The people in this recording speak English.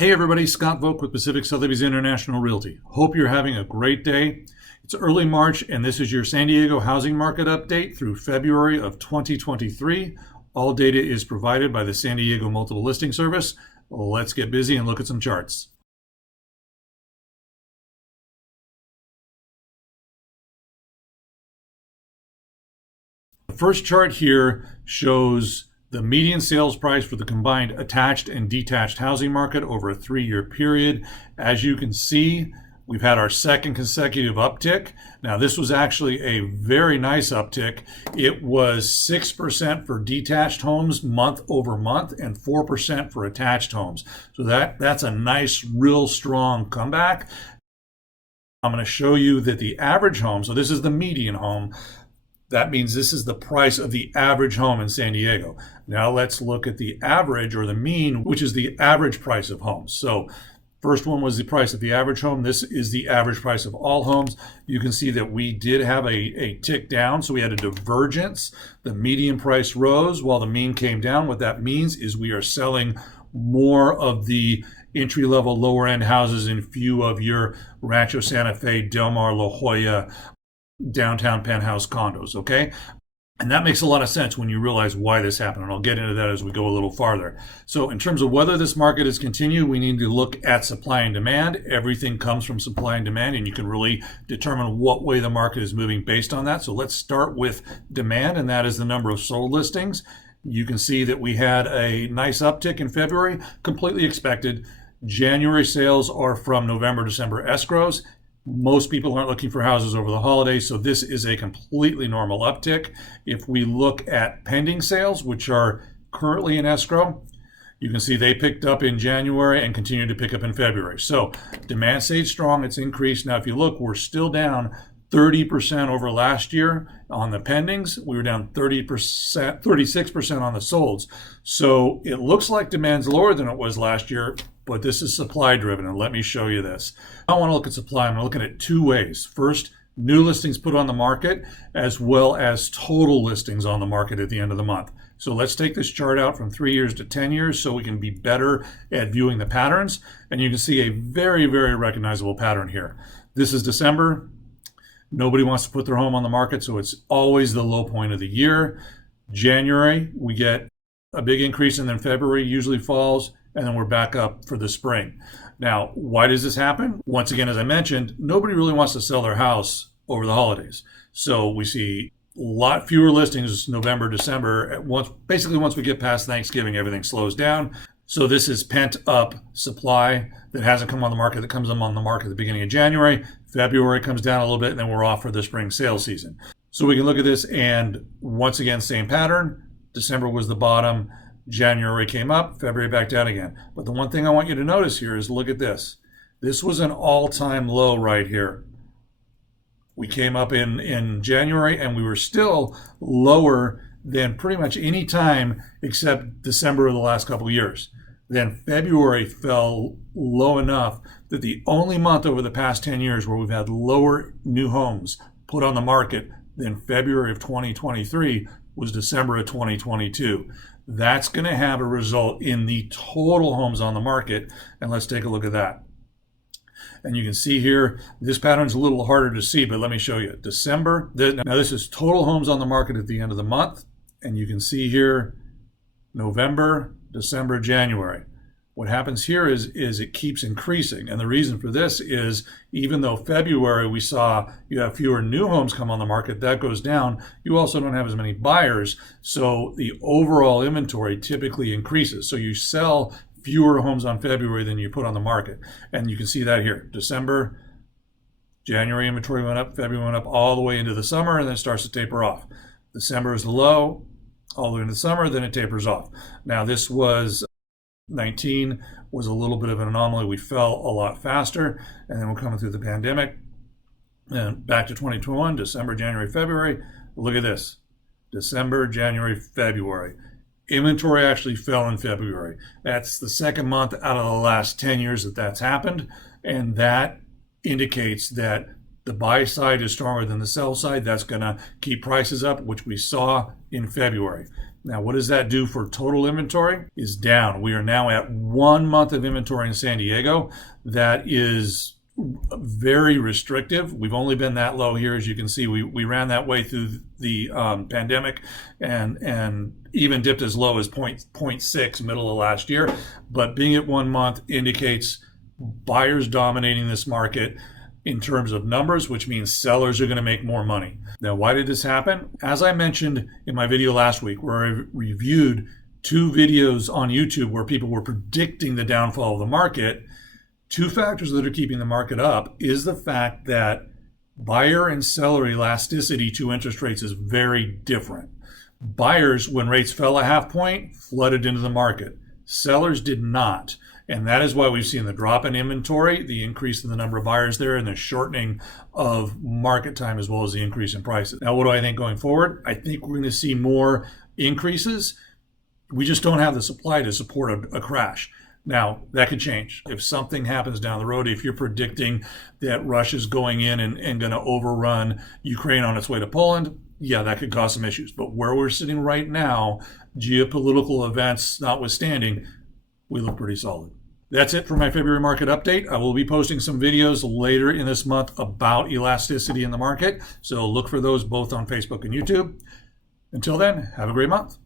Hey everybody, Scott Voak with Pacific Sotheby's International Realty. Hope you're having a great day. It's early March and this is your San Diego housing market update through February of 2023. All data is provided by the San Diego Multiple Listing Service. Let's get busy and look at some charts. The first chart here shows the median sales price for the combined attached and detached housing market over a 3-year period. As you can see, we've had our second consecutive uptick. Now, this was actually a very nice uptick. It was 6% for detached homes month over month and 4% for attached homes. So that's a nice, real strong comeback. I'm going to show you that the average home, so this is the median home, that means this is the price of the average home in San Diego. Now let's look at the average or the mean, which is the average price of homes. So first one was the price of the average home. This is the average price of all homes. You can see that we did have a tick down, so we had a divergence. The median price rose while the mean came down. What that means is we are selling more of the entry-level, lower-end houses in few of your Rancho Santa Fe, Del Mar, La Jolla, downtown penthouse condos, okay? And that makes a lot of sense when you realize why this happened, and I'll get into that as we go a little farther. So in terms of whether this market is continued, we need to look at supply and demand. Everything comes from supply and demand, and you can really determine what way the market is moving based on that. So let's start with demand, and that is the number of sold listings. You can see that we had a nice uptick in February, completely expected. January sales are from November, December escrows. Most people aren't looking for houses over the holidays, so this is a completely normal uptick. If we look at pending sales, which are currently in escrow, you can see they picked up in January and continue to pick up in February. So demand stayed strong, it's increased. Now if you look, we're still down 30% over last year on the pendings. We were down 30%, 36% on the solds. So it looks like demand's lower than it was last year, but this is supply driven, and let me show you this. I want to look at supply. I'm looking at it two ways. First, new listings put on the market, as well as total listings on the market at the end of the month. So let's take this chart out from 3 years to 10 years so we can be better at viewing the patterns. And you can see a very, very recognizable pattern here. This is December. Nobody wants to put their home on the market, so it's always the low point of the year. January, we get a big increase, and then February usually falls, and then we're back up for the spring. Now, why does this happen? Once again, as I mentioned, nobody really wants to sell their house over the holidays. So we see a lot fewer listings November, December. Basically, once we get past Thanksgiving, everything slows down. So this is pent up supply that hasn't come on the market, that comes on the market at the beginning of January. February comes down a little bit, and then we're off for the spring sales season. So we can look at this, and once again, same pattern. December was the bottom. January came up, February back down again. But the one thing I want you to notice here is look at this. This was an all-time low right here. We came up in January, and we were still lower than pretty much any time except December of the last couple of years. Then February fell low enough that the only month over the past 10 years where we've had lower new homes put on the market than February of 2023 was December of 2022. That's going to have a result in the total homes on the market. And let's take a look at that. And you can see here, this pattern's a little harder to see, but let me show you. December, now this is total homes on the market at the end of the month. And you can see here, November, December, January. What happens here is it keeps increasing. And the reason for this is even though February we saw you have fewer new homes come on the market, that goes down. You also don't have as many buyers. So the overall inventory typically increases. So you sell fewer homes on February than you put on the market. And you can see that here. December, January inventory went up, February went up all the way into the summer, and then it starts to taper off. December is the low, all the way into the summer, then it tapers off. Now this was 19 was a little bit of an anomaly. We fell a lot faster, and then we're coming through the pandemic. And back to 2021, December, January, February. Look at this. December, January, February. Inventory actually fell in February. That's the second month out of the last 10 years that that's happened, and that indicates that The buy side is stronger than the sell side. That's going to keep prices up, which we saw in February. Now, what does that do for total inventory? Is down. We are now at 1 month of inventory in San Diego. That is very restrictive. We've only been that low here. As you can see, we ran that way through the pandemic and even dipped as low as 0.6 middle of last year. But being at 1 month indicates buyers dominating this market in terms of numbers, which means sellers are going to make more money. Now, why did this happen? As I mentioned in my video last week, where I reviewed 2 videos on YouTube where people were predicting the downfall of the market, 2 factors that are keeping the market up is the fact that buyer and seller elasticity to interest rates is very different. Buyers, when rates fell a half point, flooded into the market. Sellers did not. And that is why we've seen the drop in inventory, the increase in the number of buyers there, and the shortening of market time, as well as the increase in prices. Now, what do I think going forward? I think we're going to see more increases. We just don't have the supply to support a crash. Now, that could change. If something happens down the road, if you're predicting that Russia's going in and going to overrun Ukraine on its way to Poland, yeah, that could cause some issues. But where we're sitting right now, geopolitical events notwithstanding, we look pretty solid. That's it for my February market update. I will be posting some videos later in this month about elasticity in the market, so look for those both on Facebook and YouTube. Until then, have a great month.